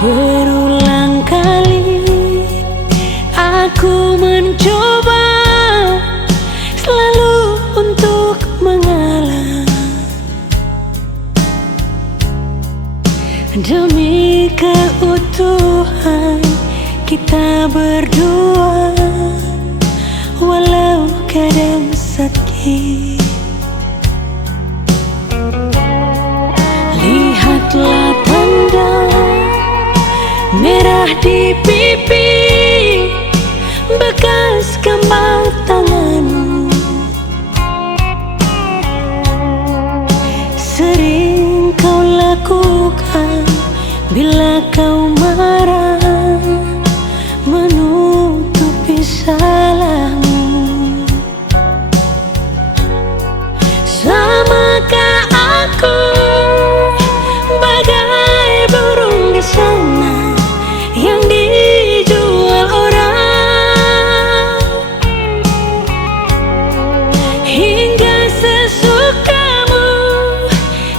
Berulang kali aku mencoba selalu untuk mengalah demi keutuhan kita berdua, walau kadang sakit. Lihatlah tanda merah di pipi, bekas gambar tanganmu. Sering kau lakukan bila kau marah, menutupi salahmu. Samakah aku bagai burung di sana yang dijual orang, hingga sesukamu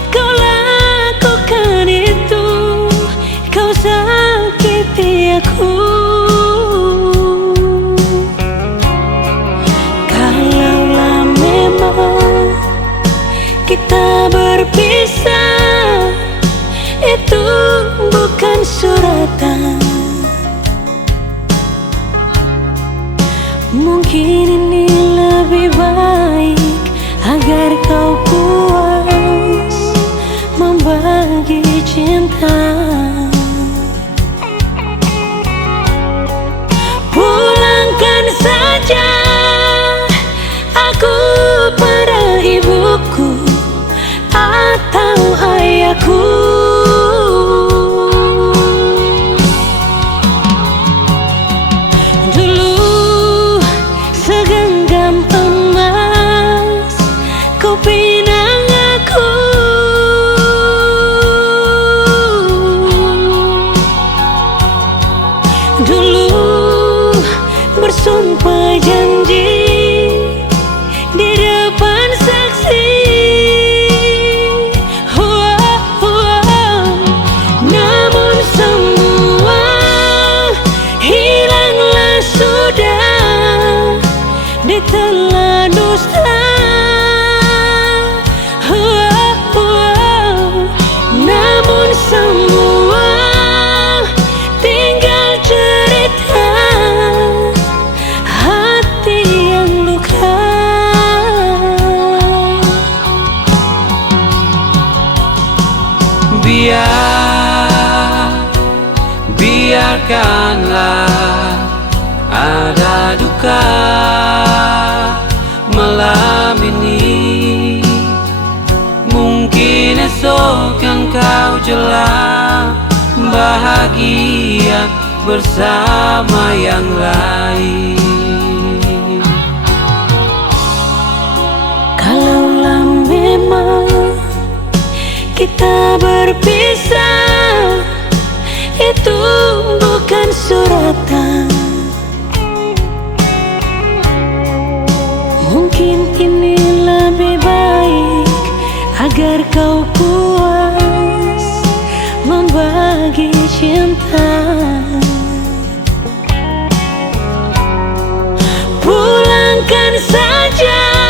kau lakukan itu, kau sakiti aku. Kalaulah memang kita berpisah, itu bukan suratan. Mungkin ini lebih baik agar kau puas membagi cinta. Pulangkan saja aku pada ibuku atau ayahku. Dulu segenggam emas kau pinang aku, dulu bersumpah janji di depan saksi. Namun semua hilanglah sudah ditelan dusta. Namun semua tinggal cerita hati yang luka. Biarkanlah ada duka malam ini. Mungkin esok engkau jelang bahagia bersama yang lain. Kalaulah memang kita berpisah, itu bukan suratan. Mungkin ini lebih baik agar kau puas membagi cinta. Pulangkan saja